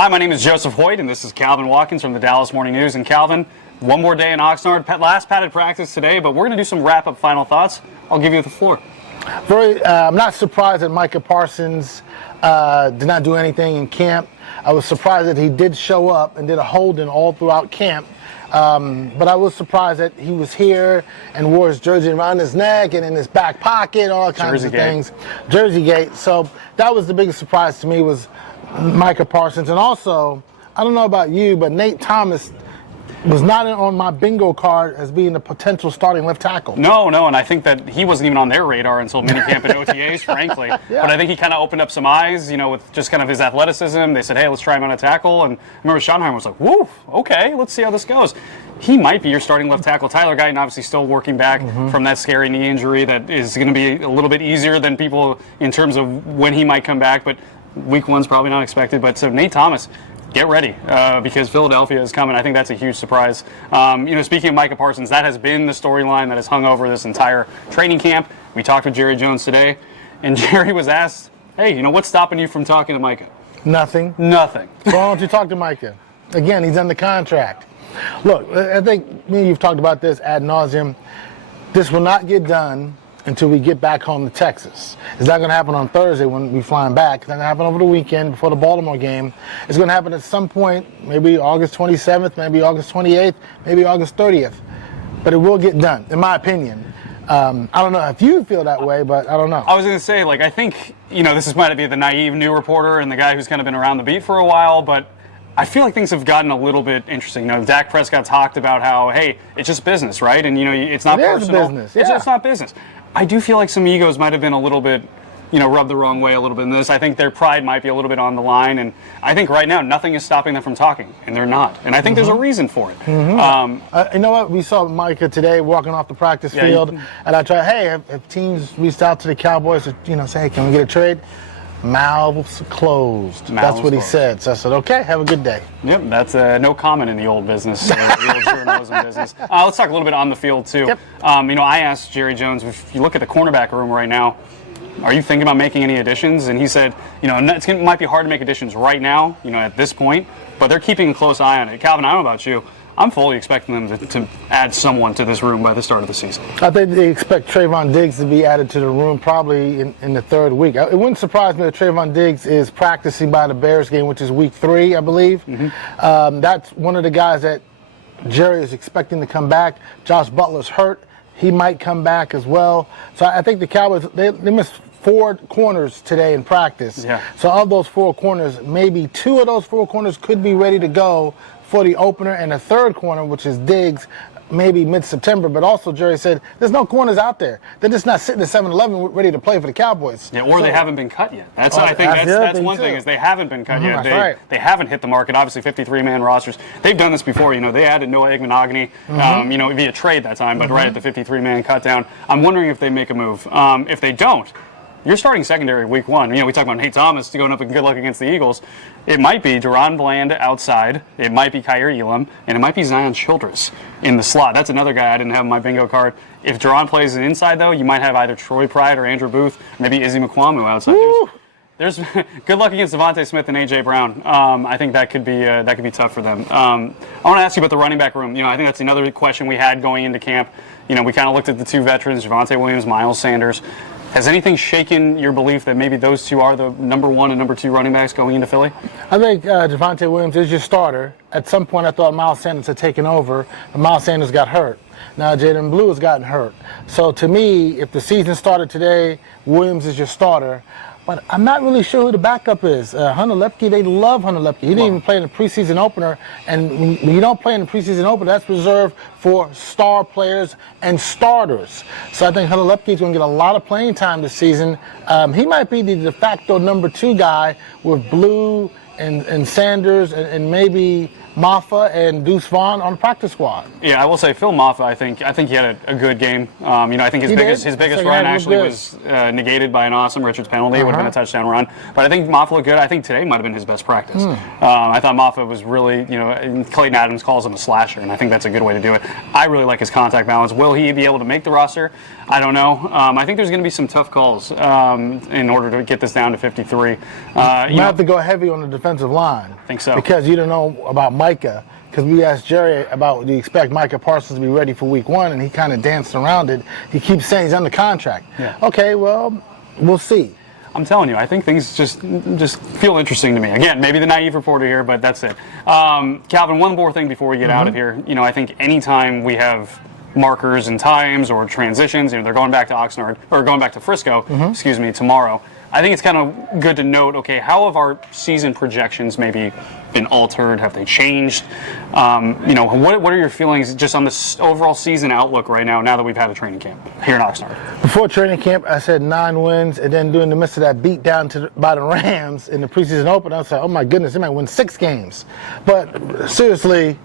Hi, my name is Joseph Hoyt, and this is Calvin Watkins from the Dallas Morning News. And Calvin, one more day in Oxnard, last padded practice today, but we're going to do some wrap-up final thoughts. I'll give you the floor. I'm not surprised that Micah Parsons did not do anything in camp. I was surprised that he did show up and did a holding all throughout camp. But I was surprised that he was here and wore his jersey around his neck and in his back pocket, all kinds of things. Jerseygate. So that was the biggest surprise to me, was Micah Parsons. And also, I don't know about you, but Nate Thomas was not on my bingo card as being a potential starting left tackle. No, and I think that he wasn't even on their radar until minicamp and OTAs, frankly. Yeah. But I think he kind of opened up some eyes, with just kind of his athleticism. They said, hey, let's try him on a tackle. And I remember Schottenheimer was like, woo, okay, let's see how this goes. He might be your starting left tackle. Tyler Guyton obviously still working back from that scary knee injury that is going to be a little bit easier than people in terms of when he might come back. But week one's probably not expected. But so Nate Thomas, get ready because Philadelphia is coming. I think that's a huge surprise. Speaking of Micah Parsons, that has been the storyline that has hung over this entire training camp. We talked with Jerry Jones today, and Jerry was asked, hey, what's stopping you from talking to Micah? Nothing. Nothing. Why don't you talk to Micah? Again, he's under contract. Look, I think me and you've talked about this ad nauseum. This will not get done until we get back home to Texas. It's not going to happen on Thursday when we flying back. It's not going to happen over the weekend before the Baltimore game. It's going to happen at some point, maybe August 27th, maybe August 28th, maybe August 30th. But it will get done, in my opinion. I don't know if you feel that way, but I don't know. I was going to say, I think, this might be the naive new reporter and the guy who's kind of been around the beat for a while, but I feel like things have gotten a little bit interesting. Dak Prescott talked about how, hey, it's just business, right? And, it's not personal. Business. Yeah. It's not business. I do feel like some egos might have been a little bit, rubbed the wrong way a little bit in this. I think their pride might be a little bit on the line, and I think right now nothing is stopping them from talking, and they're not. And I think there's a reason for it. You know what? We saw Micah today walking off the practice field, and I tried, hey, have teams reached out to the Cowboys to, say, hey, can we get a trade? Mouths closed. That's what he said. So I said, okay, have a good day. Yep, that's no comment in the old business, the old journalism business. Let's talk a little bit on the field, too. Yep. I asked Jerry Jones, if you look at the cornerback room right now, are you thinking about making any additions? And he said, it might be hard to make additions right now, at this point, but they're keeping a close eye on it. Calvin, I don't know about you. I'm fully expecting them to add someone to this room by the start of the season. I think they expect Trayvon Diggs to be added to the room probably in the third week. It wouldn't surprise me that Trayvon Diggs is practicing by the Bears game, which is week 3, I believe. That's one of the guys that Jerry is expecting to come back. Josh Butler's hurt. He might come back as well. So I think the Cowboys, they missed 4 corners today in practice. Yeah. So of those 4 corners, maybe 2 of those 4 corners could be ready to go for the opener, and the third corner, which is Diggs, maybe mid-September. But also, Jerry said, there's no corners out there. They're just not sitting at 7-Eleven ready to play for the Cowboys. Yeah, or they haven't been cut yet. I think that's one thing, is they haven't been cut yet. They haven't hit the market. Obviously, 53-man rosters. They've done this before. They added Noah Igbenogany, via trade that time, but right at the 53-man cut down. I'm wondering if they make a move. If they don't, you're starting secondary week 1. We talk about Nate Thomas going up and good luck against the Eagles. It might be Deron Bland outside. It might be Kyer Elam. And it might be Zion Childress in the slot. That's another guy I didn't have on my bingo card. If Deron plays inside, though, you might have either Troy Pride or Andrew Booth, maybe Izzy McQuamu outside. There's good luck against Devontae Smith and A.J. Brown. I think that could be tough for them. I want to ask you about the running back room. I think that's another question we had going into camp. We kind of looked at the 2 veterans, Javonte Williams, Miles Sanders. Has anything shaken your belief that maybe those 2 are the number 1 and number 2 running backs going into Philly? I think Javonte Williams is your starter. At some point, I thought Miles Sanders had taken over, but Miles Sanders got hurt. Now, Jaden Blue has gotten hurt. So, to me, if the season started today, Williams is your starter. But I'm not really sure who the backup is. Hunter Lepke, they love Hunter Lepke. He didn't even play in the preseason opener. And when you don't play in the preseason opener, that's reserved for star players and starters. So I think Hunter Lepke is going to get a lot of playing time this season. He might be the de facto number 2 guy with Blue and Sanders and maybe Maffa and Deuce Vaughn on the practice squad. Yeah, I will say Phil Maffa. I think he had a good game. I think his biggest run actually was negated by an awesome Richards penalty. It would have been a touchdown run. But I think Maffa looked good. I think today might have been his best practice. I thought Maffa was really, Clayton Adams calls him a slasher, and I think that's a good way to do it. I really like his contact balance. Will he be able to make the roster? I don't know. I think there's going to be some tough calls in order to get this down to 53. You have to go heavy on the defensive line. I think so. Because you don't know about Micah. Because we asked Jerry about, do you expect Micah Parsons to be ready for week 1? And he kind of danced around it. He keeps saying he's under contract. Yeah. Okay, well, we'll see. I'm telling you, I think things just feel interesting to me. Again, maybe the naive reporter here, but that's it. Calvin, one more thing before we get out of here. I think anytime we have markers and times or transitions, they're going back to Oxnard, or going back to Frisco, tomorrow. I think it's kind of good to note, okay, how have our season projections maybe been altered? Have they changed? What are your feelings just on the overall season outlook right now that we've had a training camp here in Oxnard? Before training camp, I said 9 wins, and then during the midst of that beat down by the Rams in the preseason open, I was like, oh my goodness, they might win 6 games. But seriously,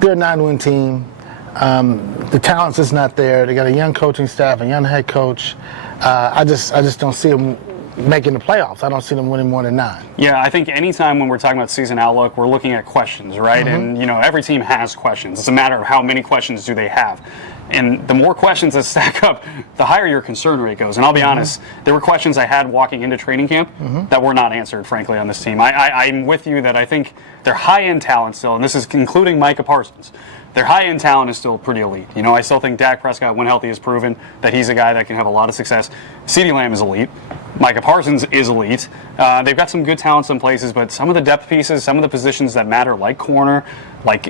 they're a 9-win team. The talent's just not there. They got a young coaching staff, a young head coach. I just don't see them making the playoffs. I don't see them winning more than 9. Yeah, I think anytime when we're talking about season outlook, we're looking at questions, right? And, every team has questions. It's a matter of how many questions do they have. And the more questions that stack up, the higher your concern rate goes. And I'll be honest, there were questions I had walking into training camp that were not answered, frankly, on this team. I'm with you that I think they're high-end talent still, and this is including Micah Parsons. Their high-end talent is still pretty elite. I still think Dak Prescott, when healthy, has proven that he's a guy that can have a lot of success. CeeDee Lamb is elite. Micah Parsons is elite. They've got some good talents in places, but some of the depth pieces, some of the positions that matter, like corner, like,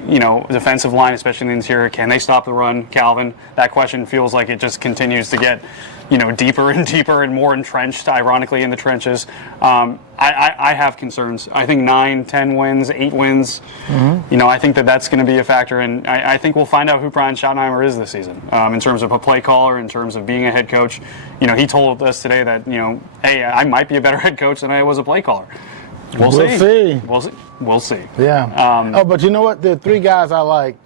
defensive line, especially in the interior, can they stop the run, Calvin? That question feels like it just continues to get, deeper and deeper and more entrenched, ironically, in the trenches. I have concerns. I think 9, 10 wins, 8 wins, I think that's going to be a factor, and I think we'll find out who Brian Schottenheimer is this season in terms of a play caller, in terms of being a head coach. He told us today that, hey, I might be a better head coach than I was a play caller. We'll see. We'll see. Yeah. But you know what? There are 3 guys I liked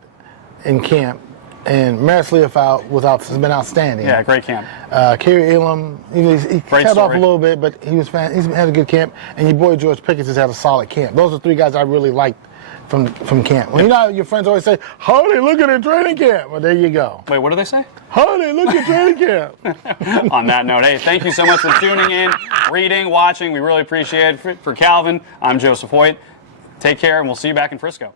in camp, and Maris Leofold has been outstanding. Yeah, great camp. Kerry Elam, he cut off a little bit, but he's had a good camp. And your boy George Pickens has had a solid camp. Those are 3 guys I really liked from camp. Well, how your friends always say, how do they look at in training camp? Well, there you go. Wait, what do they say? How do they look at training camp? On that note, hey, thank you so much for tuning in, reading, watching. We really appreciate it. For Calvin, I'm Joseph Hoyt. Take care, and we'll see you back in Frisco.